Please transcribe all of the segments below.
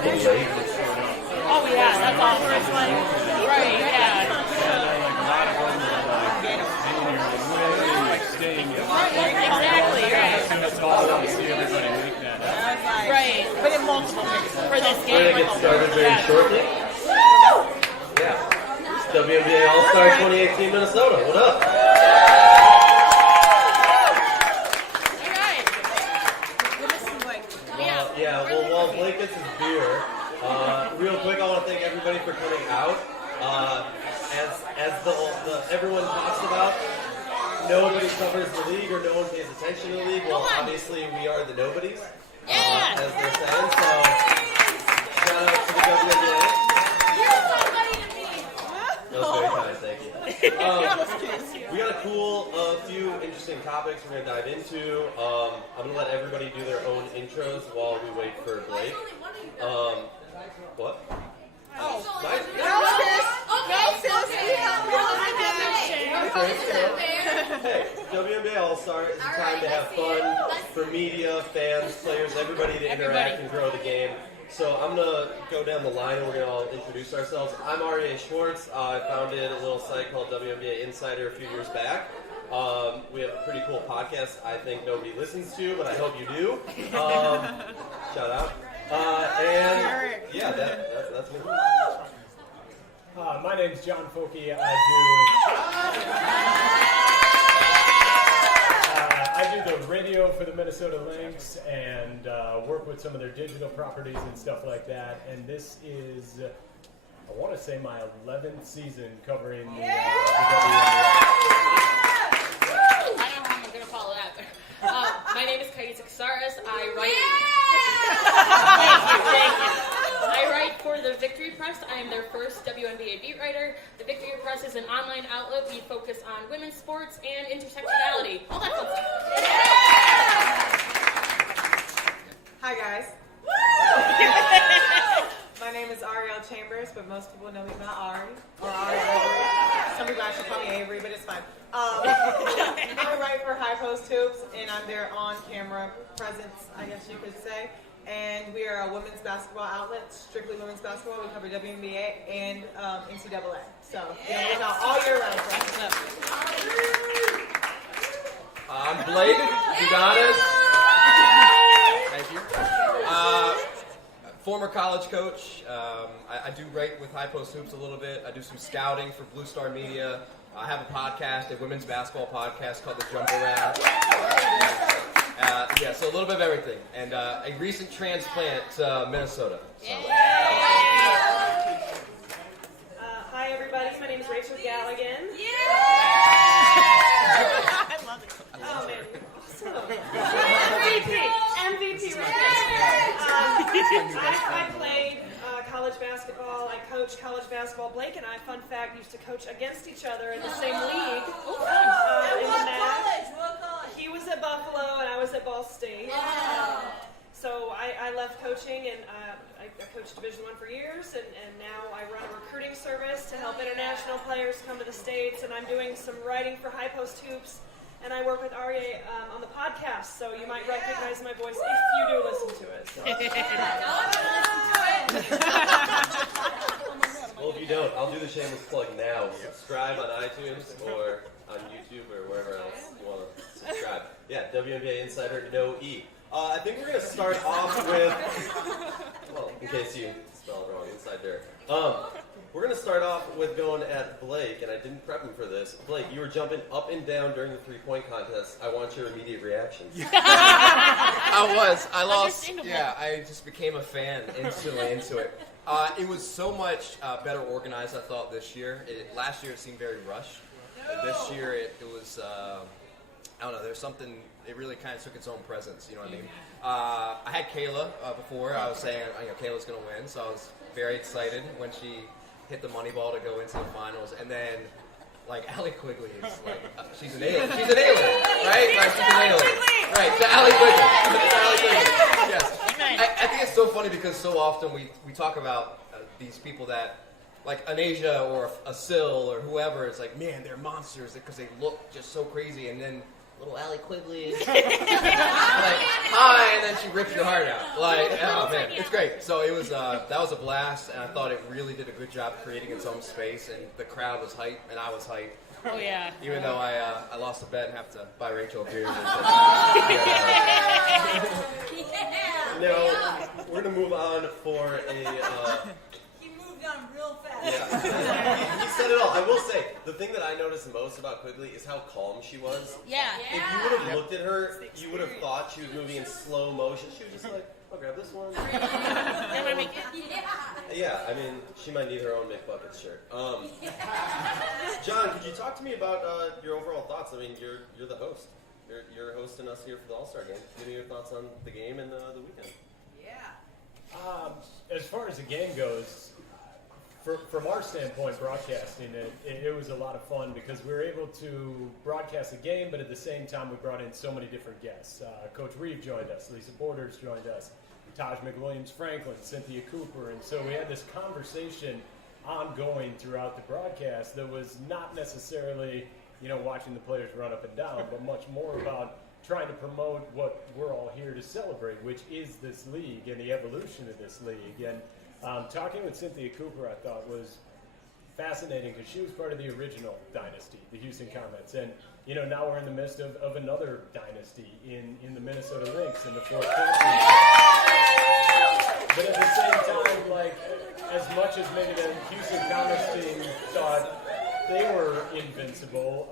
Oh yeah, that's all first one. Right, yeah. Exactly, right. And that's awesome to see everybody make that. Right, but in multiple for this game. We're going to get started very shortly. Yeah. It's WNBA All Star 2018 Minnesota. What up? While Blake gets his beer, real quick, I want to thank everybody for coming out. As everyone talks about, nobody covers the league or no one pays attention to the league. Well, obviously, we are the nobodies, as they're saying. So, shout out to the WNBA. That was very kind, thank you. We got a few interesting topics we're going to dive into. I'm going to let everybody do their own intros while we wait for Blake. What? Hey, WNBA All Star is a time to have fun for media, fans, players, everybody to interact and grow the game. So I'm going to go down the line and we're going to all introduce ourselves. I'm Aryeh Schwartz. I founded a little site called WNBAinsidr a few years back. We have a pretty cool podcast I think nobody listens to, but I hope you do. Shout out. And yeah, that's me. My name's John Focke. I do the radio for the Minnesota Lynx and work with some of their digital properties and stuff like that. And this is, I want to say, my 11th season covering the WNBA. I don't know how I'm going to follow that. My name is Casarez. I write. Thank you. I write for the Victory Press. I am their first WNBA beat writer. The Victory Press is an online outlet. We focus on women's sports and intersectionality. All that fun stuff. Hi guys. My name is Aryeh Chambers, but most people know me by Ari or Ari. Some people actually call me Avery, but it's fine. I write for High Post Hoops, and I'm their on-camera presence, I guess you could say. And we are a women's basketball outlet, strictly women's basketball. We cover WNBA and NCAA. So, it's out all year round for us. I'm Blake, DuDonis. Thank you. Former college coach. I do write with High Post Hoops a little bit. I do some scouting for BlueStar Media. I have a podcast, a women's basketball podcast called The Jump Around. So a little bit of everything. And a recent transplant to Minnesota. So. Hi, everybody. My name is Rachel Galligan. I love it. Oh, man. Awesome. MVP right I played college basketball. I coached college basketball. Blake and I, fun fact, used to coach against each other in the same league. He was at Buffalo and I was at Ball State. So I left coaching and I coached Division I for years, and now I run a recruiting service to help international players come to the States, and I'm doing some writing for High Post Hoops, and I work with Aryeh on the podcast, so you might recognize my voice if you do listen to it. So. Well, if you don't, I'll do the shameless plug now. Subscribe on iTunes or on YouTube or wherever else you want to subscribe. Yeah, WNBAinsidr, no E. I think we're going to start off with, well, in case you spelled it wrong, inside there. We're going to start off with going at Blake, and I didn't prep him for this. Blake, you were jumping up and down during the three-point contest. I want your immediate reactions. I was. I lost. Yeah, I just became a fan instantly into it. It was so much better organized, I thought, this year. Last year it seemed very rushed. This year it was, I don't know, there's something, it really kind of took its own presence, you know what I mean? I had Kayla before. I was saying, Kayla's going to win, so I was very excited when she hit the money ball to go into the finals. And then, Allie Quigley is she's an alien. She's an alien, right? She's an alien. Right, so Allie Quigley. Yes. I think it's so funny because so often we talk about these people that, an Asia or a Sil or whoever, it's man, they're monsters because they look just so crazy. And then little Allie Quigley. Like, hi, and then she rips your heart out. Like, oh man, it's great. So it was that was a blast, and I thought it really did a good job creating its own space, and the crowd was hype, and I was hype. Oh yeah. Even though I lost a bet and have to buy Rachel a beer. Now we're gonna move on for a. He moved on real fast. Yeah, he said it all. I will say the thing that I noticed most about Quigley is how calm she was. Yeah. If you would have looked at her, you would have thought she was moving in slow motion. She was just like, I'll grab this one. Yeah, I mean, she might need her own McBuckets shirt. John, could you talk to me about your overall thoughts? I mean, you're the host. You're hosting us here for the All Star Game. Give me your thoughts on the game and the weekend. As far as the game goes, from our standpoint, broadcasting it was a lot of fun because we were able to broadcast the game, but at the same time we brought in so many different guests. Coach Reeve joined us, Lisa Borders joined us, Taj McWilliams-Franklin, Cynthia Cooper, and so we had this conversation ongoing throughout the broadcast that was not necessarily, watching the players run up and down, but much more about trying to promote what we're all here to celebrate, which is this league and the evolution of this league. And talking with Cynthia Cooper, I thought, was fascinating because she was part of the original dynasty, the Houston Comets. And, now we're in the midst of another dynasty in the Minnesota Lynx in the fourth championship. But at the same time, like, as much as maybe the Houston Comets team thought they were invincible,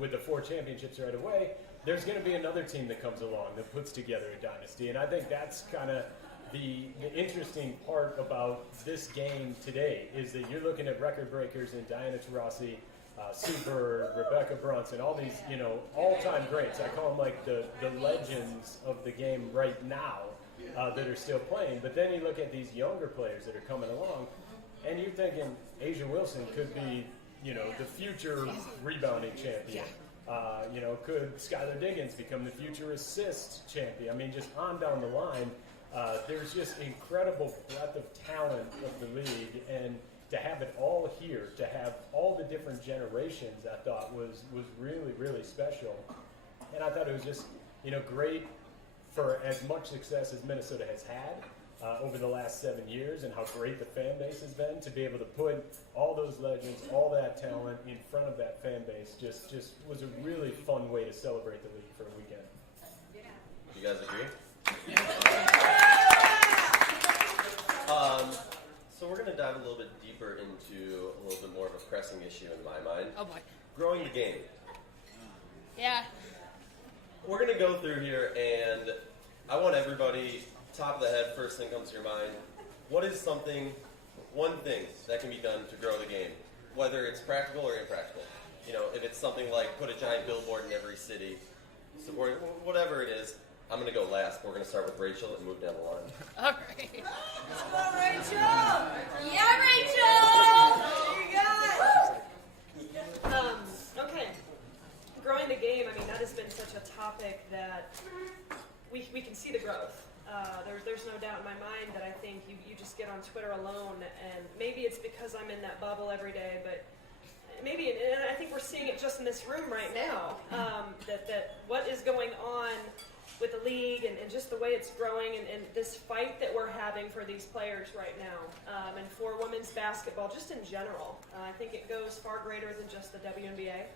with the 4 championships right away, there's going to be another team that comes along that puts together a dynasty. And I think that's kind of the interesting part about this game today is that you're looking at record breakers in Diana Taurasi, Super, Rebecca Brunson, all these, all-time greats. I call them like the legends of the game right now that are still playing. But then you look at these younger players that are coming along, and you're thinking Asia Wilson could be, the future rebounding champion. Could Skylar Diggins become the future assist champion? I mean, just on down the line, there's just incredible breadth of talent of the league, and to have it all here, to have all the different generations, I thought was really, really special. And I thought it was just, great for as much success as Minnesota has had over the last 7 years, and how great the fan base has been, to be able to put all those legends, all that talent in front of that fan base just was a really fun way to celebrate the league for a weekend. You guys agree? So we're going to dive a little bit deeper into a little bit more of a pressing issue in my mind. Oh boy. Growing the game. Yeah. We're going to go through here, and I want everybody, top of the head, first thing comes to your mind. What is one thing that can be done to grow the game, whether it's practical or impractical? If it's something like put a giant billboard in every city, supporting whatever it is. I'm going to go last. We're going to start with Rachel and move down the line. All right. Let's go, Rachel! Yeah, Rachel! You guys! Okay. Growing the game, I mean, that has been such a topic that we can see the growth. There's no doubt in my mind that I think you just get on Twitter alone, and maybe it's because I'm in that bubble every day, but maybe, and I think we're seeing it just in this room right now, that what is going on with the league and just the way it's growing and this fight that we're having for these players right now, and for women's basketball just in general. I think it goes far greater than just the WNBA.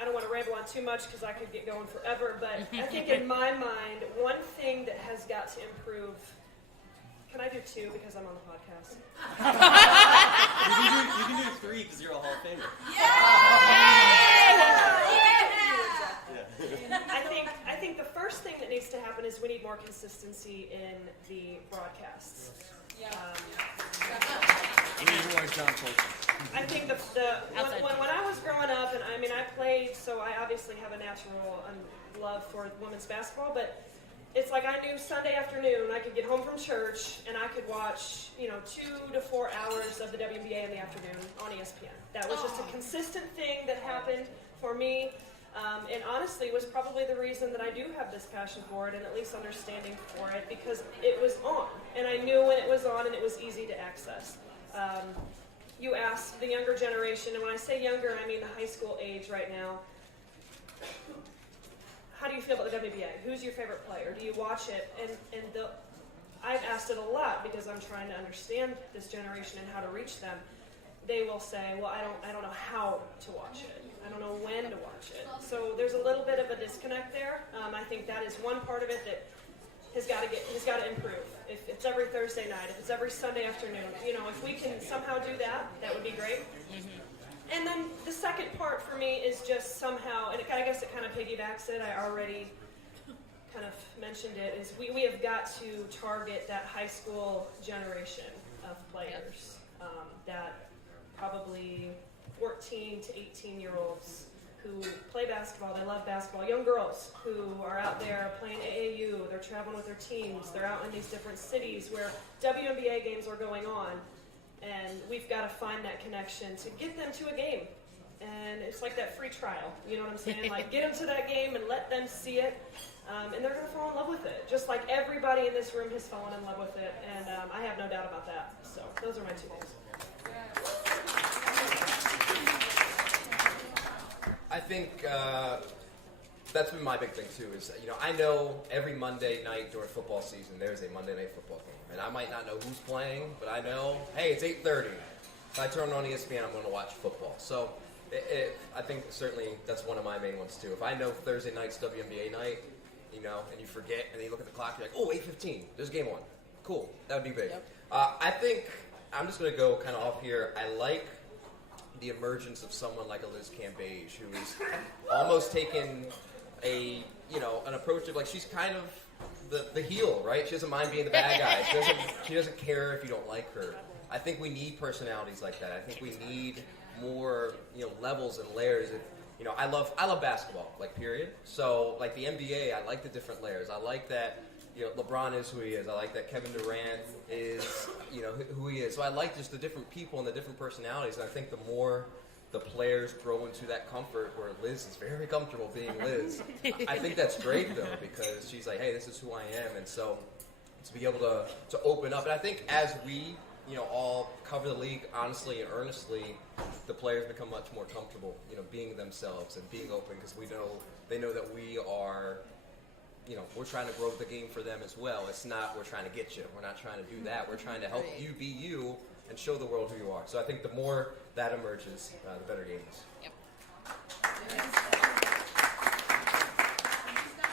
I don't want to ramble on too much because I could get going forever, but I think in my mind, one thing that has got to improve. Can I do 2 because I'm on the podcast? You can do 3 because you're a Hall of Famer. I think the first thing that needs to happen is we need more consistency in the broadcasts. John Focke. I think when I was growing up, and I mean I played, so I obviously have a natural love for women's basketball, but it's like I knew Sunday afternoon I could get home from church and I could watch 2 to 4 hours of the WNBA in the afternoon on ESPN. That was just a consistent thing that happened for me, and honestly was probably the reason that I do have this passion for it and at least understanding for it, because it was on and I knew when it was on and it was easy to access. You asked the younger generation, and when I say younger, I mean the high school age right now. how do you feel about the WNBA? Who's your favorite player? Do you watch it? I've asked it a lot because I'm trying to understand this generation and how to reach them. They will say, well, I don't know how to watch it. I don't know when to watch it. So there's a little bit of a disconnect there. I think that is one part of it that has got to improve. If it's every Thursday night, if it's every Sunday afternoon, if we can somehow do that, that would be great. Mm-hmm. And then the second part for me is just somehow, and I guess it kind of piggybacks it. I already kind of mentioned it. Is we have got to target that high school generation of players that probably 14 to 18-year-olds who play basketball, they love basketball, young girls who are out there playing AAU, they're traveling with their teams, they're out in these different cities where WNBA games are going on, and we've got to find that connection to get them to a game. And it's like that free trial, you know what I'm saying? Like, get them to that game and let them see it, and they're going to fall in love with it, just like everybody in this room has fallen in love with it, and I have no doubt about that. So those are my two goals. I think that's been my big thing too. Is I know every Monday night during football season there's a Monday night football game, and I might not know who's playing, but I know, hey, it's 8:30. If I turn on ESPN, I'm going to watch football. So I think certainly that's one of my main ones too. If I know Thursday night's WNBA night, and you forget, and then you look at the clock, you're like, oh, 8:15, there's game on. Cool, that would be big. Yep. I think I'm just going to go kind of off here. I like the emergence of someone like a Liz Cambage, who is almost taken an approach of, like, she's kind of the heel, right? She doesn't mind being the bad guy. She doesn't care if you don't like her. I think we need personalities like that. I think we need more, levels and layers. I love basketball, like, period. So, like, the NBA, I like the different layers. I like that, LeBron is who he is. I like that Kevin Durant is, who he is. So I like just the different people and the different personalities. And I think the more the players grow into that comfort, where Liz is very comfortable being Liz, I think that's great, though, because she's like, hey, this is who I am. And so to be able to open up. And I think as we, all cover the league honestly and earnestly, the players become much more comfortable, being themselves and being open, because they know that we are, we're trying to grow the game for them as well. It's not we're trying to get you. We're not trying to do that. We're trying to help you be you and show the world who you are. So I think the more that emerges, the better game is. Yep.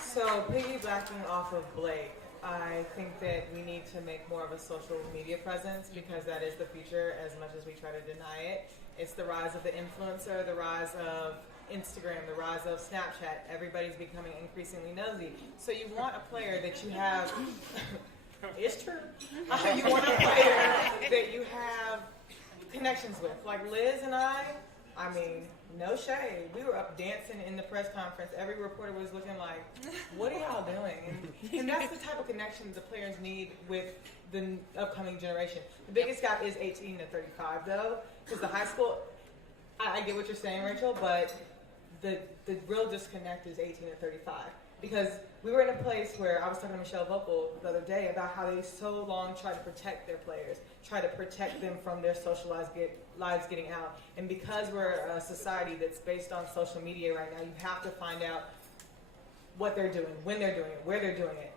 So piggybacking off of Blake, I think that we need to make more of a social media presence, because that is the future as much as we try to deny it. It's the rise of the influencer, the rise of Instagram, the rise of Snapchat. Everybody's becoming increasingly nosy. So you want a player that you have, it's true, you want a player that you have connections with. Like Liz and I mean, no shade. We were up dancing in the press conference. Every reporter was looking like, what are y'all doing? And that's the type of connection the players need with the upcoming generation. The biggest gap is 18 to 35, though, because the high school, I get what you're saying, Rachel, but the real disconnect is 18 to 35. Because we were in a place where I was talking to Michelle Vocal the other day about how they so long try to protect their players, try to protect them from their socialized lives getting out. And because we're a society that's based on social media right now, you have to find out what they're doing, when they're doing it, where they're doing it.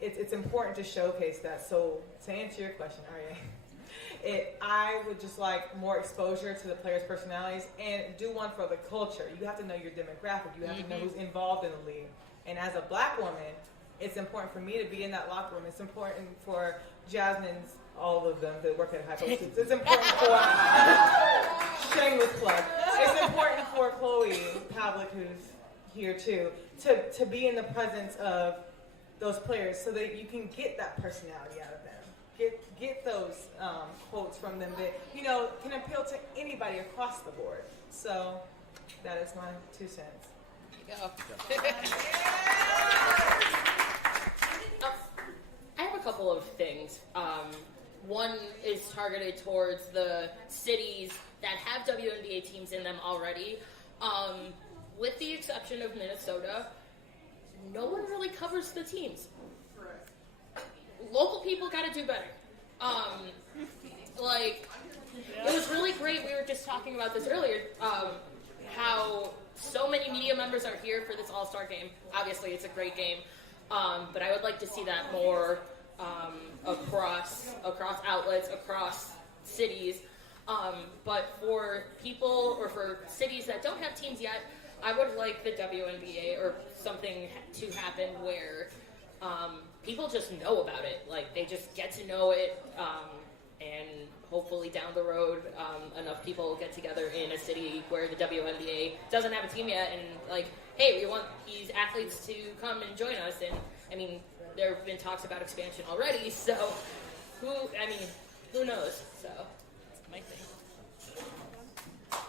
It's important to showcase that. So to answer your question, Aryeh, I would just like more exposure to the players' personalities, and do one for the culture. You have to know your demographic. You have to know who's involved in the league. And as a black woman, it's important for me to be in that locker room. It's important for Jasmine's, all of them that work at High Post. It's important for shameless plug. It's important for Chloe Pavlik, who's here too, to be in the presence of those players, so that you can get that personality out of them. Get those quotes from them that can appeal to anybody across the board. So that is my 2 cents. I have a couple of things. One is targeted towards the cities that have WNBA teams in them already. With the exception of Minnesota, no one really covers the teams. Local people got to do better. It was really great. We were just talking about this earlier. How so many media members are here for this All Star Game. Obviously, it's a great game, but I would like to see that more across outlets, across cities. But for people or for cities that don't have teams yet, I would like the WNBA or something to happen where people just know about it. Like, they just get to know it, and hopefully down the road, enough people get together in a city where the WNBA doesn't have a team yet, and like, hey, we want these athletes to come and join us. And I mean, there have been talks about expansion already, so who knows? So that's my thing.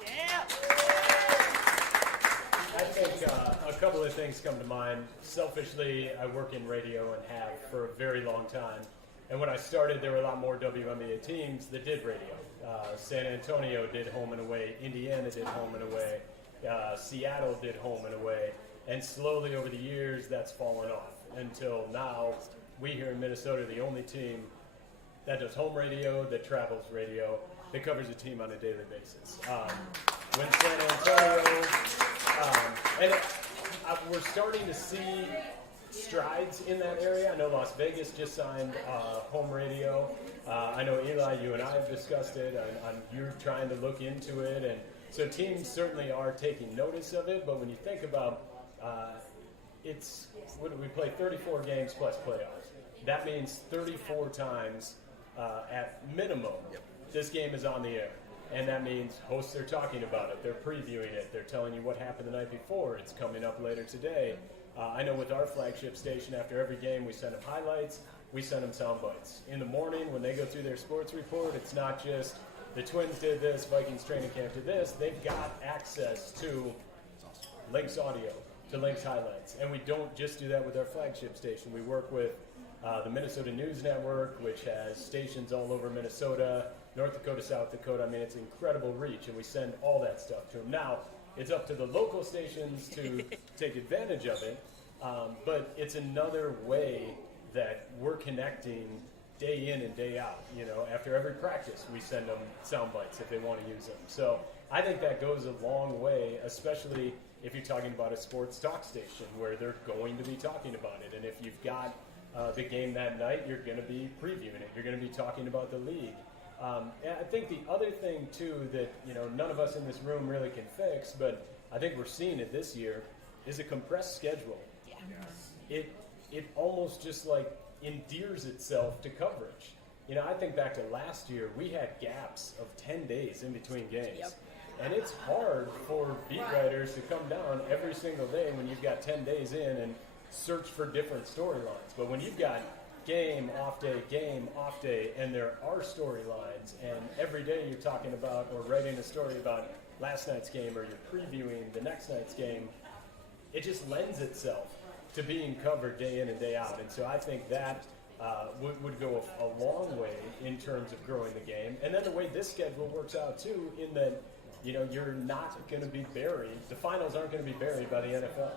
Yeah. I think a couple of things come to mind. Selfishly, I work in radio and have for a very long time. And when I started, there were a lot more WNBA teams that did radio. San Antonio did home and away. Indiana did home and away. Seattle did home and away. And slowly over the years, that's fallen off. Until now, we here in Minnesota are the only team that does home radio, that travels radio, that covers a team on a daily basis. When San Antonio, we're starting to see strides in that area. I know Las Vegas just signed home radio. I know, Eli, you and I have discussed it, and you're trying to look into it. And so teams certainly are taking notice of it, but when you think about we play 34 games plus playoffs. That means 34 times at minimum this game is on the air. And that means hosts are talking about it. They're previewing it. They're telling you what happened the night before. It's coming up later today. I know with our flagship station, after every game, we send them highlights. We send them sound bites. In the morning, when they go through their sports report, it's not just the Twins did this, Vikings training camp did this. They've got access to Lynx audio, to Lynx highlights. And we don't just do that with our flagship station. We work with the Minnesota News Network, which has stations all over Minnesota, North Dakota, South Dakota. I mean, it's incredible reach, and we send all that stuff to them. Now, it's up to the local stations to take advantage of it, but it's another way that we're connecting day in and day out. You know, after every practice, we send them sound bites if they want to use them. So I think that goes a long way, especially if you're talking about a sports talk station where they're going to be talking about it. And if you've got the game that night, you're going to be previewing it. You're going to be talking about the league. And I think the other thing, too, that none of us in this room really can fix, but I think we're seeing it this year, is a compressed schedule. Yeah. It almost just like endears itself to coverage. I think back to last year, we had gaps of 10 days in between games. Yep. And it's hard for beat writers to come down every single day when you've got 10 days in and search for different storylines. But when you've got game, off day, and there are storylines, and every day you're talking about or writing a story about last night's game, or you're previewing the next night's game, it just lends itself to being covered day in and day out. And so I think that would go a long way in terms of growing the game. And then the way this schedule works out, too, in that, you're not going to be buried. The finals aren't going to be buried by the NFL.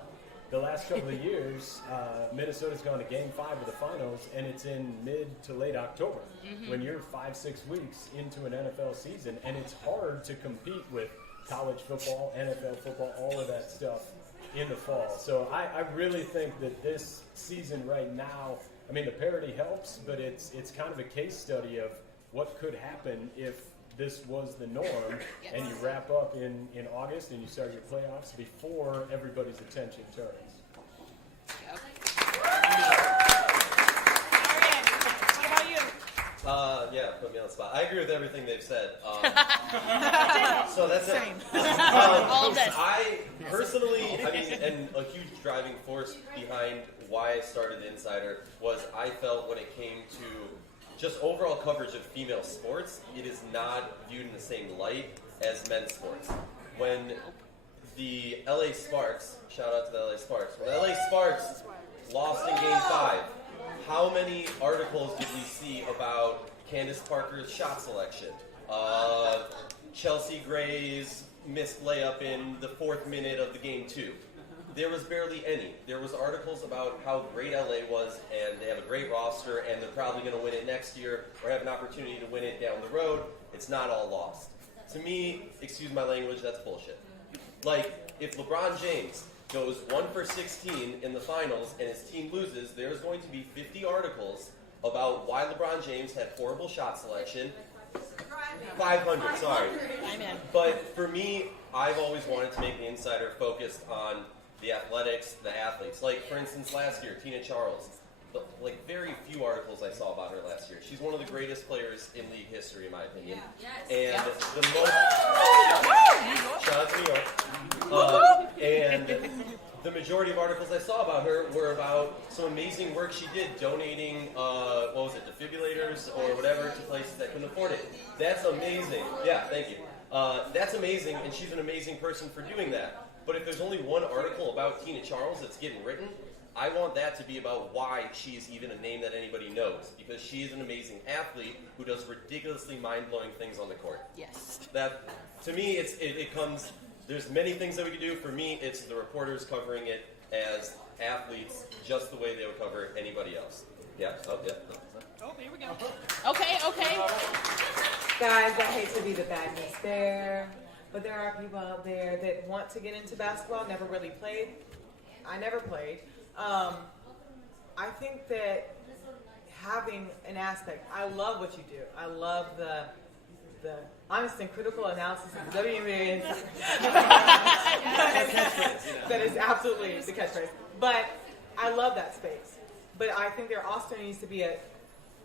The last couple of years, Minnesota's gone to Game 5 of the finals, and it's in mid to late October, when you're 5-6 weeks into an NFL season, and it's hard to compete with college football, NFL football, all of that stuff in the fall. So I really think that this season right now, I mean, the parity helps, but it's kind of a case study of what could happen if this was the norm, and you wrap up in August and you start your playoffs before everybody's attention turns. Yep. What about you? Yeah, put me on the spot. I agree with everything they've said. So that's it. All this. I personally, and a huge driving force behind why I started the Insider was I felt when it came to just overall coverage of female sports, it is not viewed in the same light as men's sports. When the LA Sparks, shout out to the LA Sparks, when the LA Sparks lost in Game 5, how many articles did we see about Candace Parker's shot selection? Chelsea Gray's missed layup in the 4th minute of the Game 2. There was barely any. There was articles about how great LA was, and they have a great roster, and they're probably going to win it next year, or have an opportunity to win it down the road. It's not all lost. To me, excuse my language, that's bullshit. Like, if LeBron James goes 1 for 16 in the finals and his team loses, there's going to be 50 articles about why LeBron James had horrible shot selection. 500, sorry. But for me, I've always wanted to make the Insider focused on the athletics, the athletes. Like, for instance, last year, Tina Charles. Like, very few articles I saw about her last year. She's one of the greatest players in league history, in my opinion. And the most... Shout out to New York. And the majority of articles I saw about her were about some amazing work she did donating, defibrillators or whatever to places that couldn't afford it. That's amazing. Yeah, thank you. That's amazing, and she's an amazing person for doing that. But if there's only one article about Tina Charles that's getting written, I want that to be about why she is even a name that anybody knows, because she is an amazing athlete who does ridiculously mind-blowing things on the court. Yes. That, to me, it comes... There's many things that we could do. For me, it's the reporters covering it as athletes just the way they would cover anybody else. Yeah? Oh, yeah. Oh, here we go. Okay. Guys, I hate to be the bad news there, but there are people out there that want to get into basketball, never really played. I never played. I think that having an aspect, I love what you do. I love the honest and critical analysis of the WNBA. That is absolutely the catchphrase. But I love that space. But I think there also needs to be an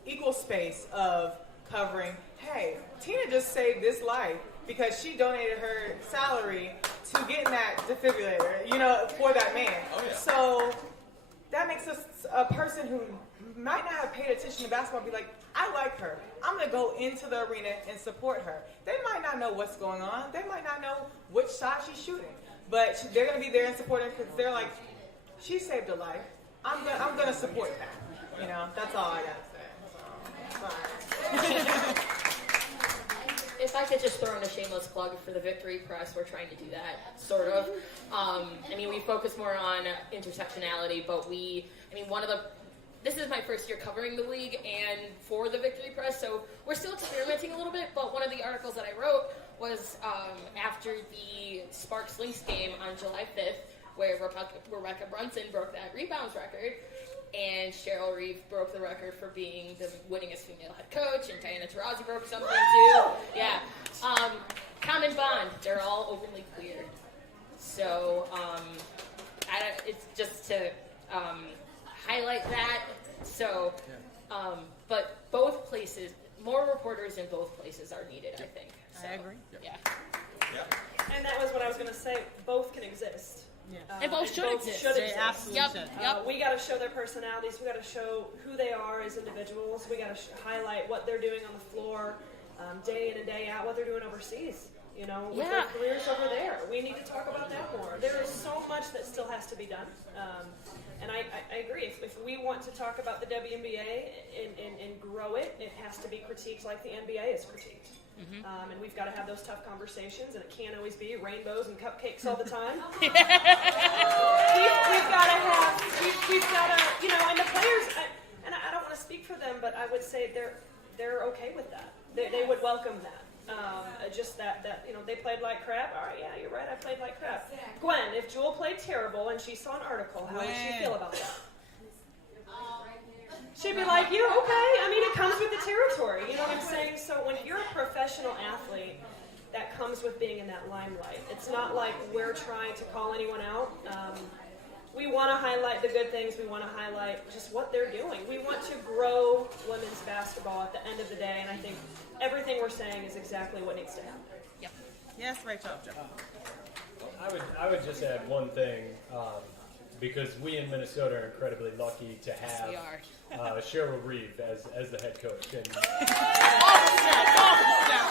equal space of covering, hey, Tina just saved this life because she donated her salary to getting that defibrillator, for that man. Oh, yeah. So that makes us a person who might not have paid attention to basketball be like, I like her. I'm going to go into the arena and support her. They might not know what's going on. They might not know which shot she's shooting. But they're going to be there and support her because they're like, she saved a life. I'm going to support that. That's all I got to say. Sorry. If I could just throw in a shameless plug for the Victory Press, we're trying to do that, sort of. We focus more on intersectionality, but this is my first year covering the league and for the Victory Press, so we're still experimenting a little bit, but one of the articles that I wrote was after the Sparks Lynx game on July 5th, where Rebecca Brunson broke that rebounds record, and Cheryl Reeve broke the record for being the winningest female head coach, and Diana Taurasi broke something too. Yeah. Common bond. They're all openly queer. So it's just to highlight that. So, but both places, more reporters in both places are needed, I think. So, I agree. Yeah. And that was what I was going to say. Both can exist. Yeah. And both should exist. They absolutely should. Yep. We got to show their personalities. We got to show who they are as individuals. We got to highlight what they're doing on the floor, day in and day out. What they're doing overseas. With their careers over there. We need to talk about that more. There is so much that still has to be done. And I agree. If we want to talk about the WNBA and grow it, it has to be critiqued like the NBA is critiqued. Mm-hmm. And we've got to have those tough conversations, and it can't always be rainbows and cupcakes all the time. we've got to, and the players, and I don't want to speak for them, but I would say they're okay with that. They would welcome that. Just that they played like crap. All right, yeah, you're right. I played like crap. Gwen, if Jewel played terrible and she saw an article, how would she feel about that? She'd be like, okay. It comes with the territory. You know what I'm saying? So when you're a professional athlete, that comes with being in that limelight. It's not like we're trying to call anyone out. We want to highlight the good things. We want to highlight just what they're doing. We want to grow women's basketball at the end of the day, and I think everything we're saying is exactly what needs to happen. Yep. Yes, Rachel. I would just add one thing, because we in Minnesota are incredibly lucky to have Cheryl Reeve as the head coach. And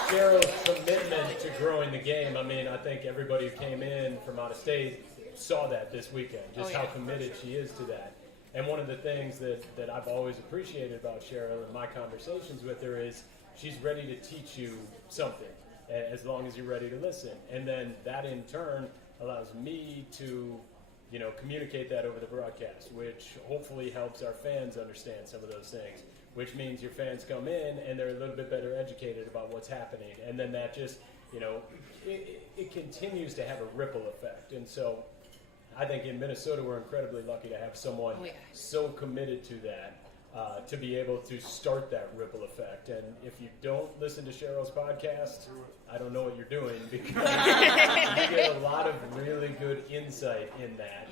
Cheryl's commitment to growing the game, I think everybody who came in from out of state saw that this weekend, just how committed she is to that. And one of the things that I've always appreciated about Cheryl in my conversations with her is she's ready to teach you something, as long as you're ready to listen. And then that in turn allows me to communicate that over the broadcast, which hopefully helps our fans understand some of those things, which means your fans come in and they're a little bit better educated about what's happening. And then that just it continues to have a ripple effect. And so I think in Minnesota we're incredibly lucky to have someone so committed to that, to be able to start that ripple effect. And if you don't listen to Cheryl's podcast, I don't know what you're doing, because you get a lot of really good insight in that.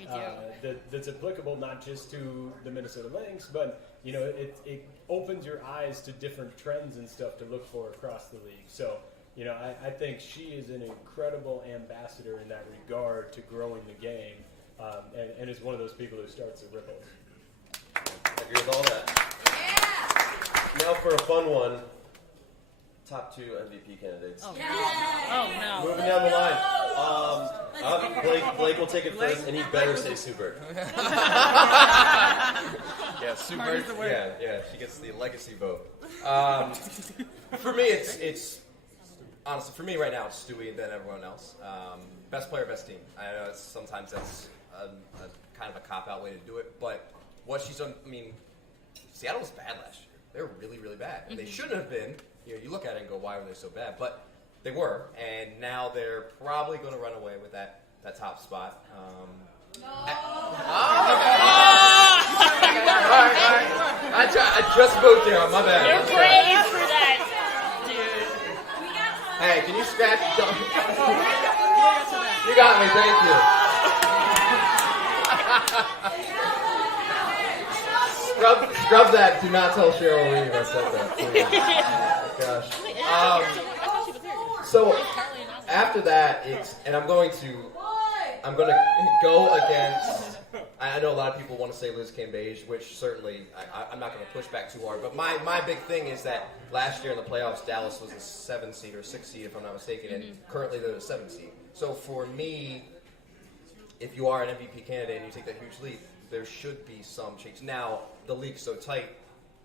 That's applicable not just to the Minnesota Lynx, but it opens your eyes to different trends and stuff to look for across the league. So I think she is an incredible ambassador in that regard to growing the game, and is one of those people who starts the ripples. I agree with all that. Yeah. Now for a fun one, top 2 MVP candidates. Oh, no. Moving down the line. Blake will take it first, and he better say Sue Bird. Yeah, Sue Bird. Yeah, she gets the legacy vote. For me, it's honestly, for me right now, it's Stewie and then everyone else. Best player, best team. I know sometimes that's a kind of a cop-out way to do it, but what she's done, Seattle was bad last year. They were really, really bad. And they shouldn't have been. You look at it and go, why were they so bad? But they were, and now they're probably going to run away with that top spot. I just spoke there. My bad. You're praised for that, dude. Hey, can you scratch? You got me. Thank you. Scrub that. Do not tell Cheryl Reeve I said that. Gosh. So after that, I'm going to go against. I know a lot of people want to say Liz Cambage, which certainly I'm not going to push back too hard. But my big thing is that last year in the playoffs, Dallas was a 7 seed or 6 seed, if I'm not mistaken, and currently they're a 7 seed. So for me, if you are an MVP candidate and you take that huge leap, there should be some change. Now, the league's so tight,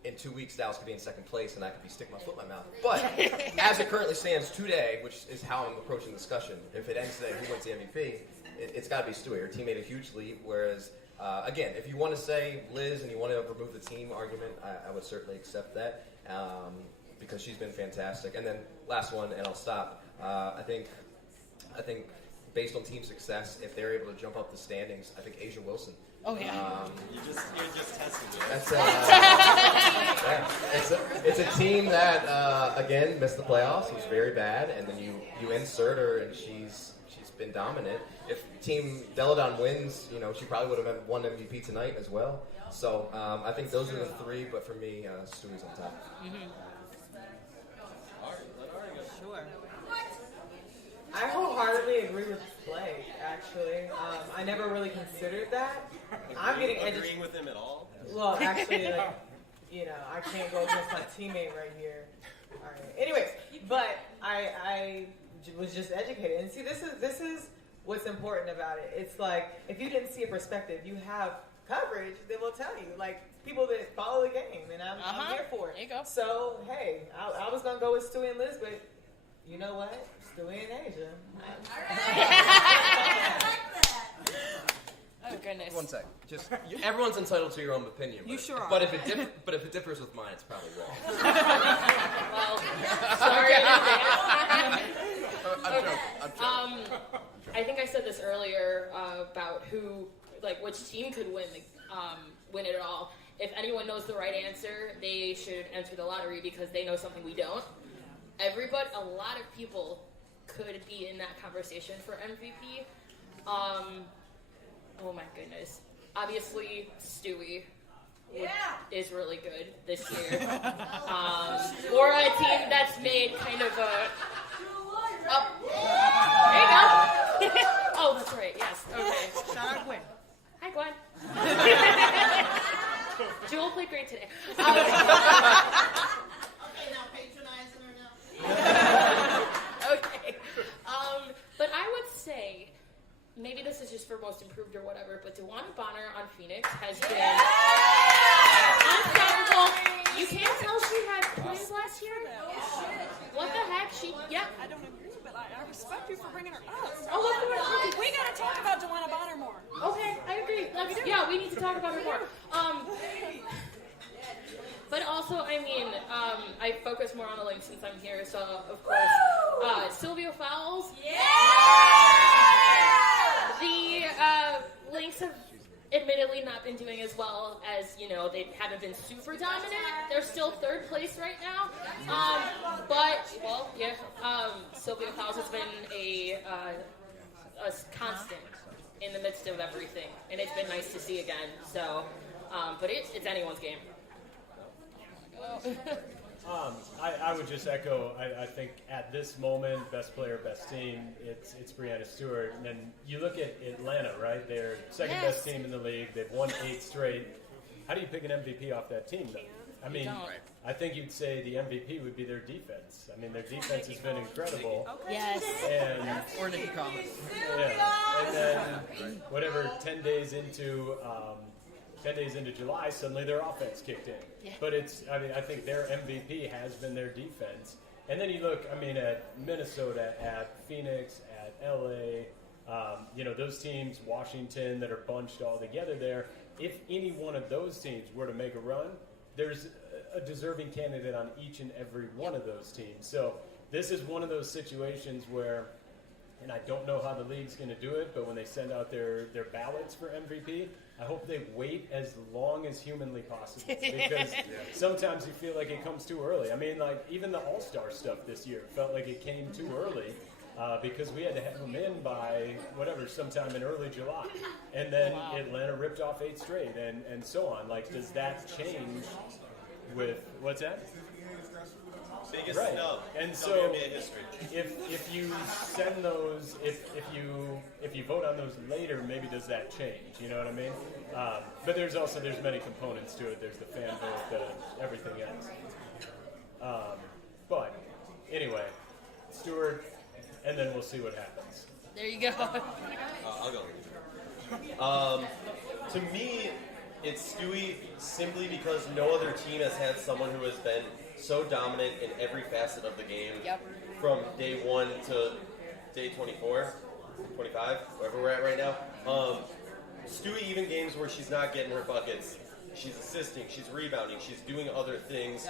in 2 weeks, Dallas could be in second place, and I could be sticking my foot in my mouth. But as it currently stands today, which is how I'm approaching the discussion, if it ends today, who wins the MVP, it's got to be Stewie. Her team made a huge leap, whereas, again, if you want to say Liz and you want to remove the team argument, I would certainly accept that, because she's been fantastic. And then last one, and I'll stop. I think based on team success, if they're able to jump up the standings, I think Asia Wilson. Oh yeah. You're just testing me. That's it's a team that again missed the playoffs. It was very bad, and then you insert her, and she's been dominant. If Team Deladon wins, she probably would have won MVP tonight as well. So I think those are the 3, but for me, Stewie's on top. Sure. I wholeheartedly agree with Blake, actually. I never really considered that. I'm getting agreeing with him at all? Well, actually, I can't go against my teammate right here. All right. Anyways, but I was just educated. And see, this is what's important about it. It's like, if you didn't see a perspective, you have coverage that will tell you. Like, people that follow the game, and I'm here for it. There you go. So, hey, I was going to go with Stewie and Liz, but you know what? Stewie and Asia. Oh goodness. One sec. Just everyone's entitled to your own opinion. You sure are. But if it differs with mine, it's probably wrong. Well, sorry. I'm joking. I think I said this earlier about which team could win it all. If anyone knows the right answer, they should enter the lottery because they know something we don't. A lot of people could be in that conversation for MVP. Oh my goodness. Obviously, Stewie is really good this year. For a team that's made kind of a... there you go. Oh, that's right. Yes. Okay. Shout out Gwen. Hi, Gwen. Jewel played great today. Okay. But I would say, maybe this is just for most improved or whatever, but DeWanna Bonner on Phoenix has been unstoppable. You can't tell she had plays last year. What the heck? I don't agree, but I respect you for bringing her up. Oh, We gotta talk about DeWanna Bonner more. okay, I agree. We need to talk about her more. But also, also, I mean, I focus more on the Lynx since I'm here, so of course, Sylvia Fowles. Yeah! The Lynx have admittedly not been doing as well as, they haven't been super dominant. They're still third place right now. Sylvia Fowles has been a constant in the midst of everything, and it's been nice to see again. So, but it's anyone's game. I would just echo. I think at this moment, best player, best team. It's Breanna Stewart. And then you look at Atlanta, right? They're second best team in the league. They've won 8 straight. How do you pick an MVP off that team, though? I mean, I think you'd say the MVP would be their defense. I mean, their defense has been incredible. Yes. And Or Nikki Collins. yeah, and then whatever 10 days into July, suddenly their offense kicked in. Yeah. But I think their MVP has been their defense. And then you look, at Minnesota, at Phoenix, at LA, those teams, Washington, that are bunched all together there. If any one of those teams were to make a run, there's a deserving candidate on each and every one of those teams. So this is one of those situations where, and I don't know how the league's going to do it, but when they send out their ballots for MVP, I hope they wait as long as humanly possible, because sometimes you feel like it comes too early. I mean, like, even the All Star stuff this year felt like it came too early because we had to have them in by sometime in early July, and then Atlanta ripped off 8 straight, and so on. Like, does that change with what's that? Biggest Right. snub And in so WNBA history. if you send those, if you vote on those later, maybe does that change? You know what I mean? But there's many components to it. There's the fan vote, everything else. But anyway, Stewart, and then we'll see what happens. There you go. I'll go. To me, it's Stewie simply because no other team has had someone who has been so dominant in every facet of the game from day 1 to day 24, 25, wherever we're at right now. Stewie, even games where she's not getting her buckets, she's assisting, she's rebounding, she's doing other things.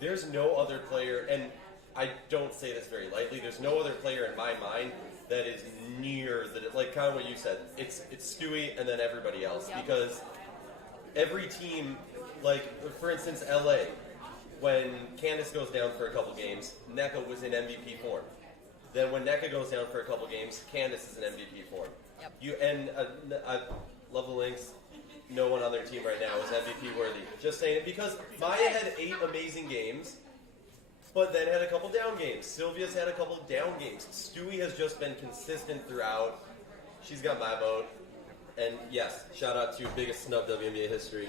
There's no other player, and I don't say this very lightly, there's no other player in my mind that is near like kind of what you said. It's Stewie and then everybody else, because every team, like for instance LA, when Candace goes down for a couple games, NECA was in MVP form. Then when NECA goes down for a couple games, Candace is in MVP form. I love the Lynx. No one on their team right now is MVP worthy. Just saying it because Maya had 8 amazing games, but then had a couple down games. Sylvia's had a couple down games. Stewie has just been consistent throughout. She's got my vote. And yes, shout out to biggest snub WNBA history.